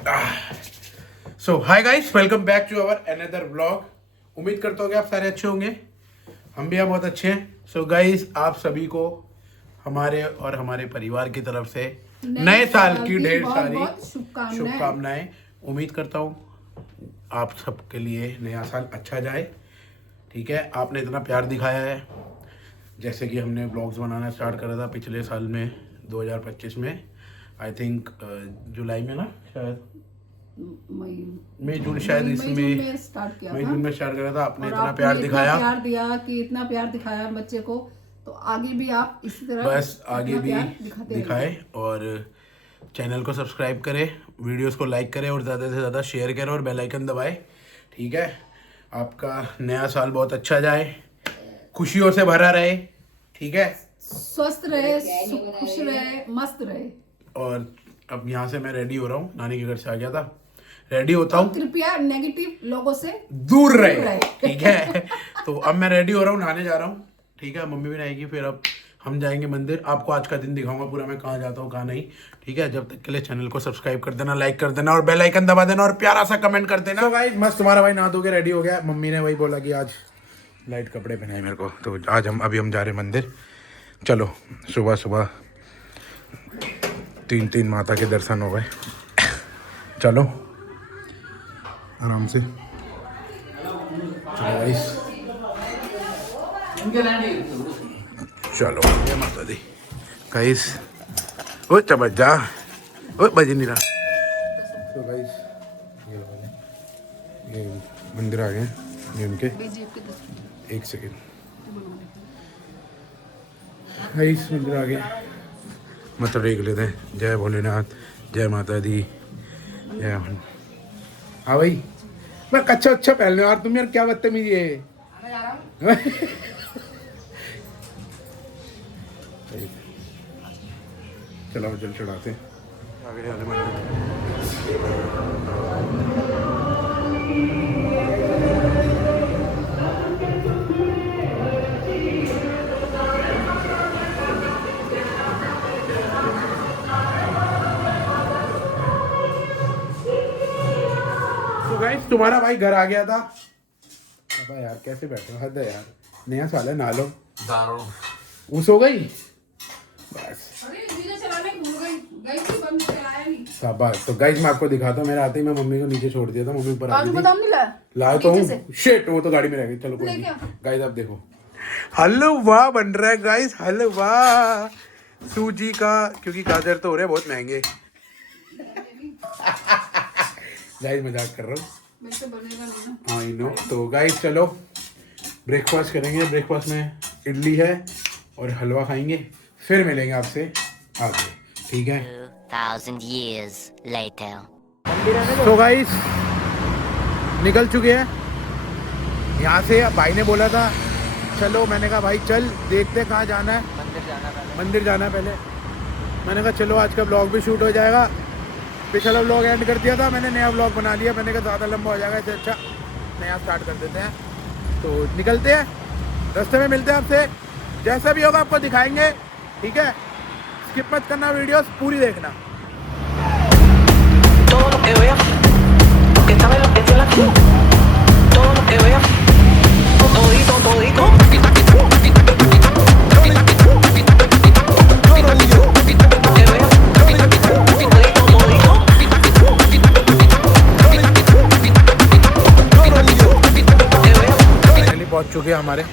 So hi guys, welcome back to our another vlog. उम्मीद करता हूँ कि आप सारे अच्छे होंगे। हम भी बहुत अच्छे हैं। सो गाइस, आप सभी को हमारे और हमारे परिवार की तरफ से नए साल की ढेर सारी शुभकामनाएं। उम्मीद करता हूँ आप सबके लिए नया साल अच्छा जाए। ठीक है, आपने इतना प्यार दिखाया है। जैसे कि हमने ब्लॉग्स बनाना स्टार्ट करा था पिछले साल में 2025 में, आई थिंक जुलाई में ना, शायद मई जून, शायद इसमें मई जून में स्टार्ट करा था। आपने इतना प्यार दिखाया, प्यार दिया कि इतना प्यार दिखाया बच्चे को, तो आगे भी आप इसी तरह बस आगे भी दिखाए। और चैनल को सब्सक्राइब करें, वीडियोस को लाइक करें और ज़्यादा से ज़्यादा शेयर करें और बेल आइकन दबाएं। ठीक है, आपका नया साल बहुत अच्छा जाए, खुशियों से भरा रहे। ठीक है, स्वस्थ रहे, खुश रहे, मस्त रहे। और अब यहाँ से मैं रेडी हो रहा हूँ, नानी के घर से आ गया था, रेडी होता हूँ। कृपया नेगेटिव लोगों से दूर रहे। ठीक है, तो अब मैं रेडी हो रहा हूँ, नहाने जा रहा हूँ। ठीक है, मम्मी भी नहाएगी, फिर अब हम जाएंगे मंदिर। आपको आज का दिन दिखाऊंगा पूरा, मैं कहाँ जाता हूँ कहाँ नहीं। ठीक है, जब तक के लिए चैनल को सब्सक्राइब कर देना, लाइक कर देना और बेल आइकन दबा देना और प्यारा सा कमेंट कर देना। तो भाई मस्त, तुम्हारा भाई नहा धो के रेडी हो गया। मम्मी ने वही बोला कि आज लाइट कपड़े पहनाए मेरे को, तो आज हम जा रहे हैं मंदिर। चलो, सुबह सुबह 3 माता के दर्शन हो गए। चलो आराम से चलो गाइस, चलो ये माता दी गाइस। ओ चबज जा, ओ बज नहीं रहा। तो गाइस ये मंदिर आ गए, ये उनके। एक सेकेंड गाइस, मंदिर आ गए, मतलब देख लेते हैं। जय भोलेनाथ, जय माता दी, जय। हाँ भाई, मैं कच्चा अच्छा पहन लो यार, तुम यार क्या बदतमीजी है। चलो जल चढ़ाते हैं आगे वाले मंदिर। गाइस, तुम्हारा भाई घर आ गया था। अबे यार कैसे बैठे हो, हद है यार। नया साल है, नहा लो। वो सो गई बस। शाबाश। तो गाइस, मैं आपको दिखाता हूँ, मेरे आते ही मैं मम्मी को नीचे छोड़ दिया था, मम्मी ऊपर आ गई थी। लाया तो हूँ, शिट वो तो गाड़ी में रह गई। चलो कोई नहीं। गाइस आप देखो, हलवा बन रहा है गाइस, हलवा सूजी का, क्योंकि गाजर तो हो रहे हैं बहुत महंगे। गाइस मजाक कर रहा हूँ, हाँ नो। तो गाइस चलो ब्रेकफास्ट करेंगे। ब्रेकफास्ट में इडली है और हलवा खाएंगे, फिर मिलेंगे आपसे आगे। ठीक है। 2000 years later. तो गाइस निकल चुके हैं यहाँ से। भाई ने बोला था चलो, मैंने कहा भाई चल देखते कहाँ जाना है। मंदिर जाना है पहले। मैंने कहा चलो, आज का ब्लॉग भी शूट हो जाएगा। पिछला ब्लॉग एंड कर दिया था मैंने, नया ब्लॉग बना लिया। मैंने कहा ज़्यादा लंबा हो जाएगा, इससे अच्छा नया स्टार्ट कर देते हैं। तो निकलते हैं, रास्ते में मिलते हैं आपसे। जैसा भी होगा आपको दिखाएंगे। ठीक है, स्किप मत करना, वीडियोस पूरी देखना। पहुंच चुके हैं हमारे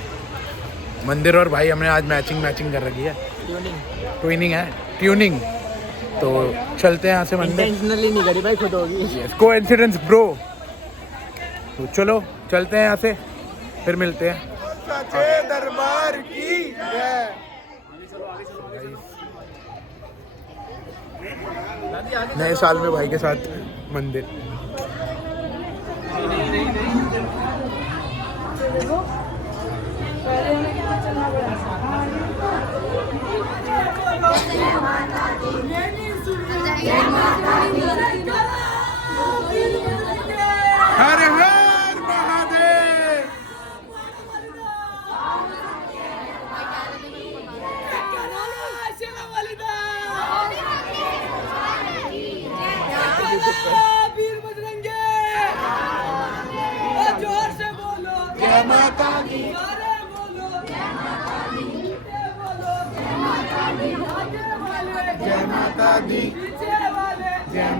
मंदिर, और भाई हमने आज मैचिंग कर रखी है। ट्यूनिंग है, ट्यूनिंग। तो चलते हैं यहाँ से मंदिर। इंटेंशनली नहीं करी भाई, खुद होगी। Coincidence bro. तो चलो चलते हैं यहाँ से, फिर मिलते हैं। दरबार की नए साल में भाई के साथ मंदिर। हर हर महादेव। Happy माता दी, जय माता दी, जय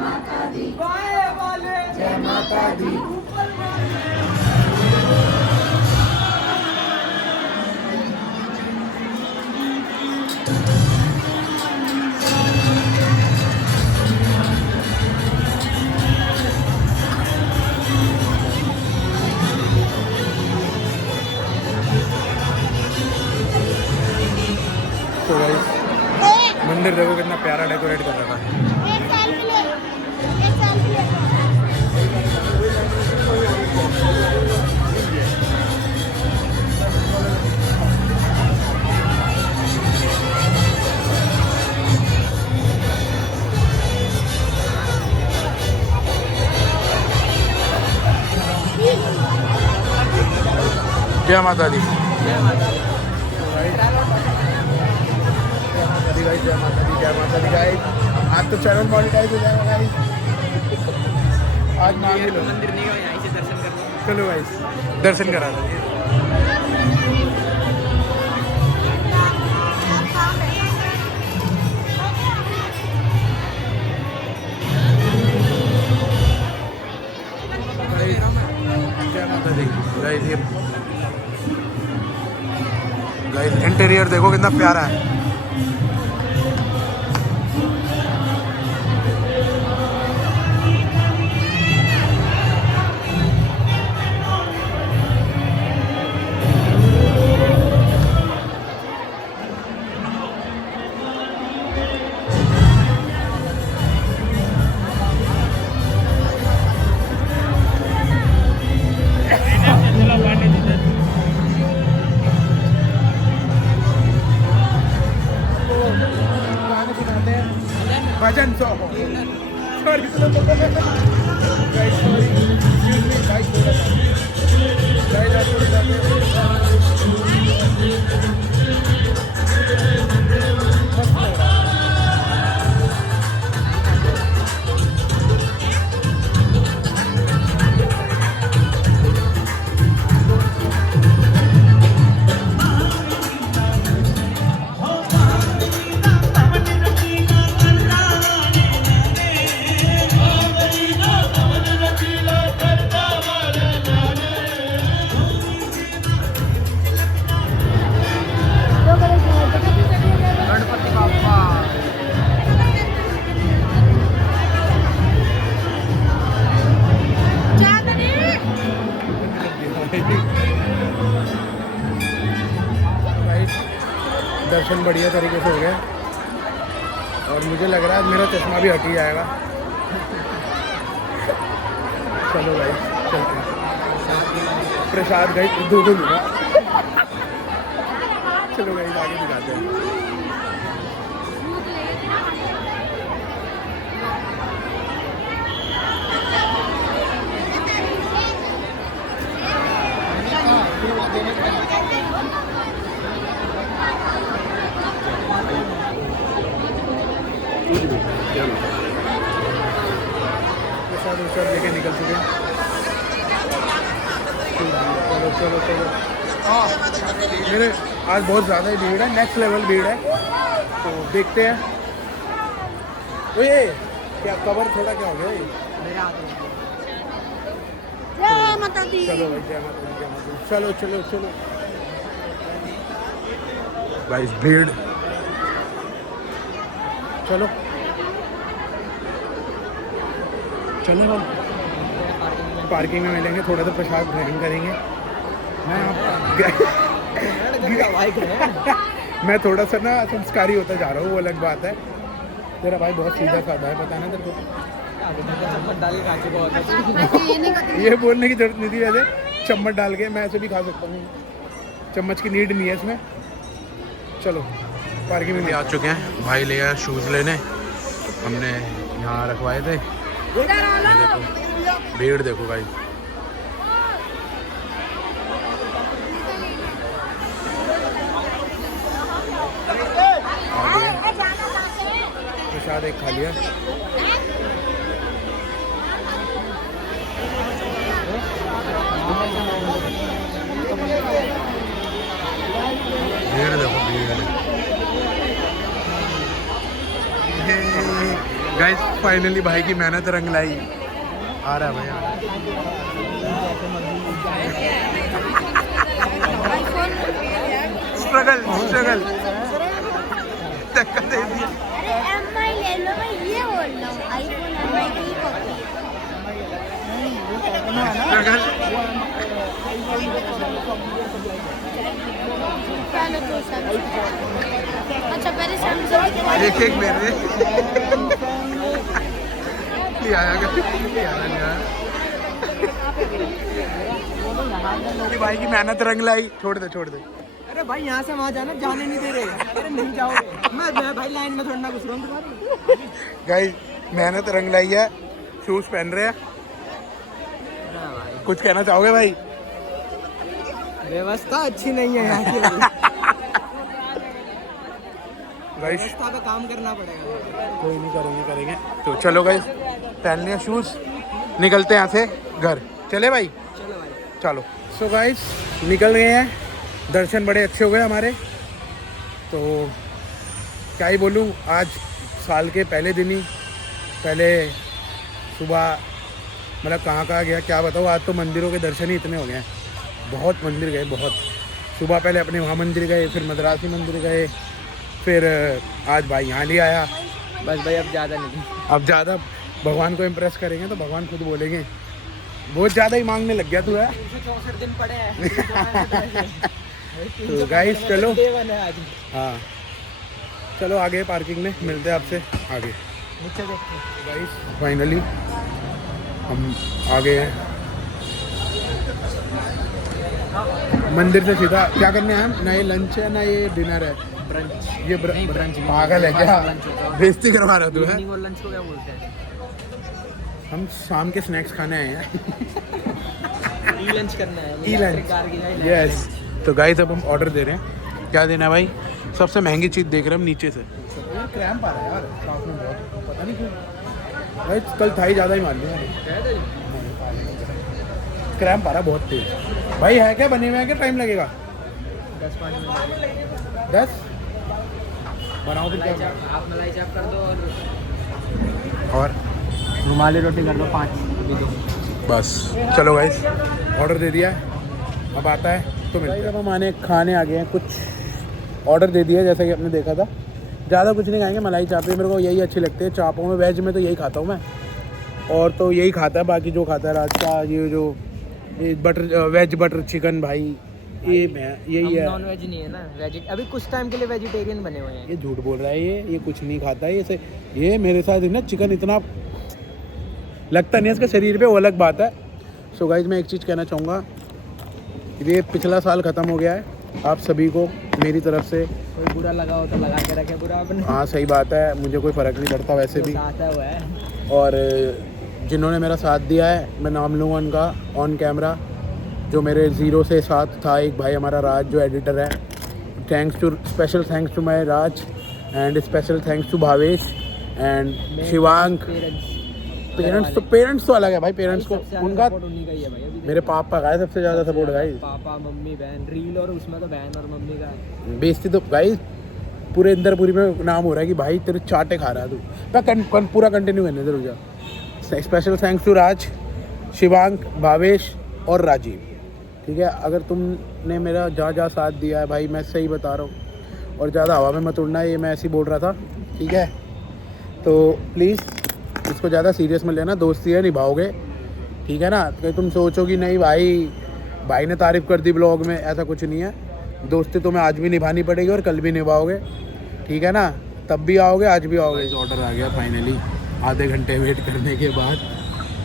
माता दी, जय माता दी। तो गाइस मंदिर देखो कितना प्यारा डेकोरेट कर रखा है। जय माता दी, जय माता दी, जय माता दी, जय माता दी गाइस। आज तो चैनल मॉनिटाइज हो जाएगा गाइस। आज नाम ही लो, मंदिर नहीं है यहीं से दर्शन कर लो। चलो गाइस दर्शन करा दो। जय माता दी गाइस। ये गाइस इंटीरियर देखो कितना प्यारा है। भजन सॉन्ग सॉरी दर्शन बढ़िया तरीके से हो गया और मुझे लग रहा है मेरा चश्मा भी हट ही जाएगा। चलो भाई चलते हैं। प्रसाद भाई दो लूँगा। चलो भाई आगे दिखाते हैं। प्रसाद उसाद लेके निकल चुके हैं। चलो चलो चलो। मेरे आज बहुत ज़्यादा ही भीड़ है, नेक्स्ट लेवल भीड़ है, तो देखते हैं। ये क्या कवर थोड़ा क्या हो गया ये? जय माता दी। चलो भाई जय माता दी, जय माता दी। चलो चलो चलो भाई भीड़। चलो चलो हम पार्किंग में मिलेंगे, थोड़ा सा प्रसाद ग्रहण करेंगे। मैं थोड़ा सा ना संस्कारी होता जा रहा हूँ, वो अलग बात है। तेरा भाई बहुत सीधा साधा है, पता ना तेरे को। ये बोलने की जरूरत नहीं थी वैसे, चम्मच डाल के मैं ऐसे भी खा सकता हूँ, चम्मच की नीड नहीं है इसमें। चलो पार्किंग में भी आ चुके हैं। भाई ले आया शूज़ लेने, हमने यहाँ रखवाए थे। देखो भीड़ देखो भाई। प्रसाद एक खा लिया। भीड़ देखो भीड़। गाइस फाइनली भाई की मेहनत रंग लाई। आ रहा है भाई, आ रहा है। स्ट्रगल स्ट्रगल धक्का दे दिया। एमआई ले लो, मैं ये बोल रहा हूँ आईफोन एमआई की कॉपी। स्ट्रगल पहले तो सैमसंग, अच्छा पहले सैमसंग एक एक मेरे ले आया ले आया। भाई की मेहनत रंग लाई। छोड़ दे छोड़ दे। अरे भाई यहाँ से वहाँ जाना, जाने नहीं दे रहे। अरे नहीं जाओगे। मैं भाई लाइन में थोड़ा ना घुस रहा हूँ तुम्हारी। गाइस मेहनत रंग लाई है। शूज पहन रहे हैं। कुछ कहना चाहोगे भाई? व्यवस्था अच्छी नहीं है यहाँ की। गाइस व्यवस्था पे काम करना पड़ेगा। कोई नहीं, करेंगे करेंगे। तो चलो गाइस पहन लिया शूज, निकलते हैं यहाँ से घर। चले भाई? चलो भाई चलो। सो गाइस निकल गए हैं। दर्शन बड़े अच्छे हो गए हमारे। तो क्या ही बोलूँ, आज साल के पहले दिन ही पहले सुबह मतलब कहाँ गया क्या बताऊँ। आज तो मंदिरों के दर्शन ही इतने हो गए हैं। बहुत मंदिर गए, बहुत। सुबह पहले अपने वहाँ मंदिर गए, फिर मद्रासी मंदिर गए, फिर आज भाई यहाँ ले आया। बस भाई अब ज़्यादा नहीं। अब ज़्यादा भगवान को इम्प्रेस करेंगे तो भगवान खुद बोलेंगे बहुत ज़्यादा ही मांगने लग गया तू है। 364 दिन पड़े हैं। तो गाइस चलो, आज हाँ चलो आगे पार्किंग में मिलते हैं आपसे आगे। नीचे देखते गाइस फाइनली हम आ गए हैं मंदिर से। सीधा क्या करने आए हम? ना ये लंच है ना ये डिनर है। ब्रंच। ये ब्रंच पागल है क्या? बेइज्जती करवा रहा तू है। इवनिंग और लंच को क्या बोलते हैं? हम शाम के स्नैक्स खाने आए हैं। ई लंच करना है। ई लंच, यस। तो गाइस अब हम ऑर्डर दे रहे हैं। क्या देना है भाई? सबसे महंगी चीज़ देख रहे हैं हम नीचे से। क्रैम्प आ रहा है यार साथ में बहुत, पता नहीं क्यों भाई। कल थाई ज़्यादा ही मान लिया। क्रैम्प आ रहा बहुत तेज भाई। है क्या बने हुए हैं? क्या टाइम लगेगा? 10-5 मिनट। 10 बनाओ फिर क्या? आप मलाई चाप कर दो और रुमाली रोटी कर दो 5 अभी दो। बस चलो गाइस ऑर्डर दे दिया है। अब आता है तो मिलते हैं। अब हम खाने आ गए हैं। कुछ ऑर्डर दे दिया जैसा कि आपने देखा था। ज़्यादा कुछ नहीं खाएंगे। मलाई चाप मेरे को यही अच्छी लगती है चापों में। वेज में तो यही खाता हूँ मैं, और तो यही खाता है। बाकी जो खाता है रात का ये बटर वेज बटर चिकन भाई ये यही है। नॉन वेज नहीं है ना, वेज अभी कुछ टाइम के लिए वेजिटेरियन बने हुए हैं। ये झूठ बोल रहा है। ये कुछ नहीं खाता है। ये मेरे साथ ना चिकन इतना लगता नहीं है इसका शरीर पे, वो अलग बात है। सो गाइस मैं एक चीज़ कहना चाहूँगा, ये पिछला साल ख़त्म हो गया है। आप सभी को मेरी तरफ से कोई बुरा लगा हो तो लगा के रखे बुरा अपने। हाँ सही बात है, मुझे कोई फ़र्क नहीं पड़ता वैसे भी। आता हुआ है। और जिन्होंने मेरा साथ दिया है मैं नाम लूँगा उनका ऑन कैमरा। जो मेरे 0 से साथ था एक भाई हमारा राज जो एडिटर है। Special thanks to my Raj and special thanks to Bhavesh and Shivang. Parents तो अलग है भाई। पेरेंट्स को उनका मेरे पापा का है सबसे ज़्यादा सपोर्ट गाइस। पापा मम्मी बहन रील और उसमें तो बहन और मम्मी का बेइज्जती तो गाइस पूरे इंदरपुरी में नाम हो रहा है कि भाई तेरे चाटे खा रहा है तू। मैं पूरा कंटिन्यू करने दे, रुक जा। स्पेशल थैंक्स टू राज, शिवांग, भावेश और राजीव। ठीक है, अगर तुमने मेरा जहाँ साथ दिया है भाई, मैं सही बता रहा हूँ। और ज़्यादा हवा में मत उड़ना, ये मैं ऐसे ही बोल रहा था। ठीक है, तो प्लीज़ इसको ज़्यादा सीरियस में लेना। दोस्ती है, निभाओगे। ठीक है ना? कि तुम सोचोगी नहीं भाई ने तारीफ़ कर दी ब्लॉग में, ऐसा कुछ नहीं है। दोस्ती तुम्हें आज भी निभानी पड़ेगी और कल भी निभाओगे। ठीक है ना? तब भी आओगे, आज भी आओगे। ऑर्डर आ गया फाइनली आधे घंटे वेट करने के बाद।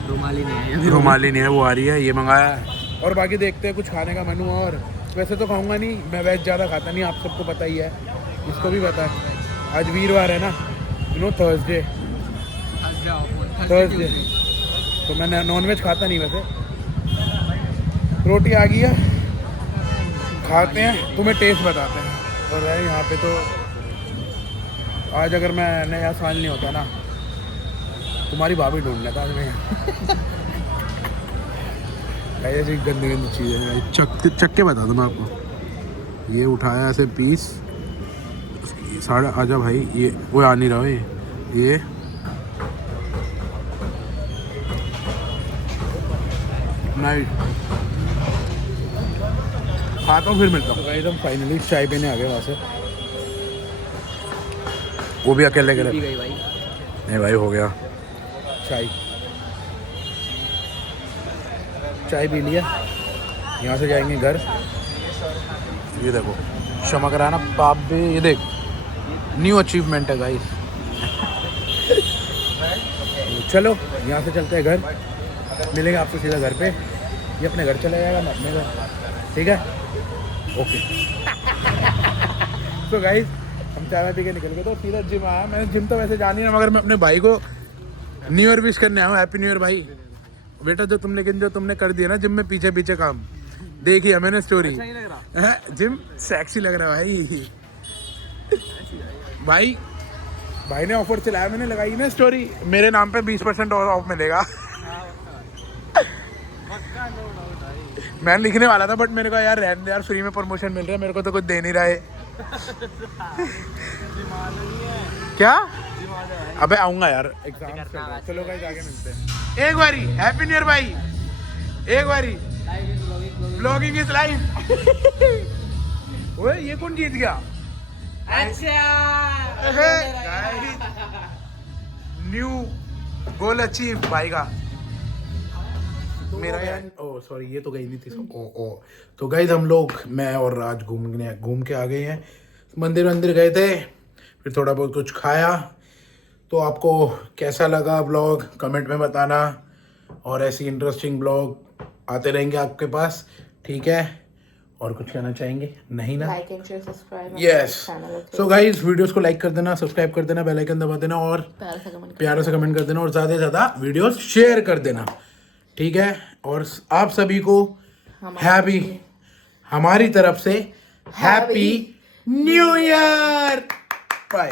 रुमाली नहीं है, वो आ रही है, ये मंगाया है। और बाकी देखते हैं कुछ खाने का मेनू। और वैसे तो खाऊंगा नहीं मैं, वेज ज़्यादा खाता नहीं, आप सबको पता ही है, इसको भी पता है। आज वीरवार है ना, थर्सडे तो मैं नॉन वेज खाता नहीं वैसे। रोटी आ गई है, खाते हैं, तुम्हें टेस्ट बताते हैं। और भाई यहाँ पे तो आज अगर मैं नया साल नहीं होता ना, तुम्हारी भाभी ढूंढ लेता आज मैं। ऐसी गंदी गंदी चीज़ें हैं। चक्के बता दूँ मैं आपको। ये उठाया ऐसे पीस साढ़े आजा भाई, ये वो आ नहीं रहा है ये नाइट खाता हूँ फिर मिलता हूँ। भाई हम फाइनली चाय पीने आ गए वहाँ से, वो भी अकेले के लिए। नहीं भाई हो गया चाय पी लिया। यहाँ से जाएंगे घर। ये देखो क्षमा कराना पाप भी, ये देख न्यू अचीवमेंट है गाइस। चलो यहाँ से चलते हैं घर, मिलेंगे आपसे सीधा घर पे। ये अपने घर चला जाएगा, मैं अपने घर, ठीक है ओके। तो गाइस हम चाय पी के निकल गए तो सीधा जिम आया। मैंने जिम तो वैसे जानी है, मगर मैं अपने भाई को न्यू ईयर विश करने आया हूँ। हैप्पी न्यू ईयर भाई। बेटा जो तुमने कर दिया ना जिम में पीछे पीछे काम, देखिए मैंने स्टोरी। जिम सेक्सी लग रहा है भाई। भाई ने ऑफर चलाया, मैंने लगाई ना स्टोरी, मेरे नाम पे 20% और ऑफ मिलेगा। मैं लिखने वाला था बट मेरे को यार रहने दे यार, फ्री में प्रमोशन मिल रहा है, मेरे को तो कुछ दे नहीं रहा है। क्या? अबे आऊंगा यार एग्जाम। चलो गाइस आगे मिलते हैं। एक बारी हैप्पी न्यू ईयर भाई, एक बारी। Blogging is life. ओए ये कौन जीत गया? न्यू गोल अचीव भाई का मेरा यार। ओ सॉरी ये तो गई नहीं थी। ओ तो गाइस हम लोग, मैं और राज घूम के आ गए हैं। मंदिर गए थे, फिर थोड़ा बहुत कुछ खाया। तो आपको कैसा लगा व्लॉग कमेंट में बताना, और ऐसी इंटरेस्टिंग व्लॉग आते रहेंगे आपके पास, ठीक है। और कुछ कहना चाहेंगे? नहीं ना? Like and share subscribe. Yes. So guys videos को लाइक कर देना, सब्सक्राइब कर देना, बेल आइकन दबा देना, और प्यारा से कमेंट कर देना, और ज़्यादा से ज़्यादा वीडियोस शेयर कर देना, ठीक है। और आप सभी को हमारी तरफ से हैप्पी न्यू ईयर। बाय।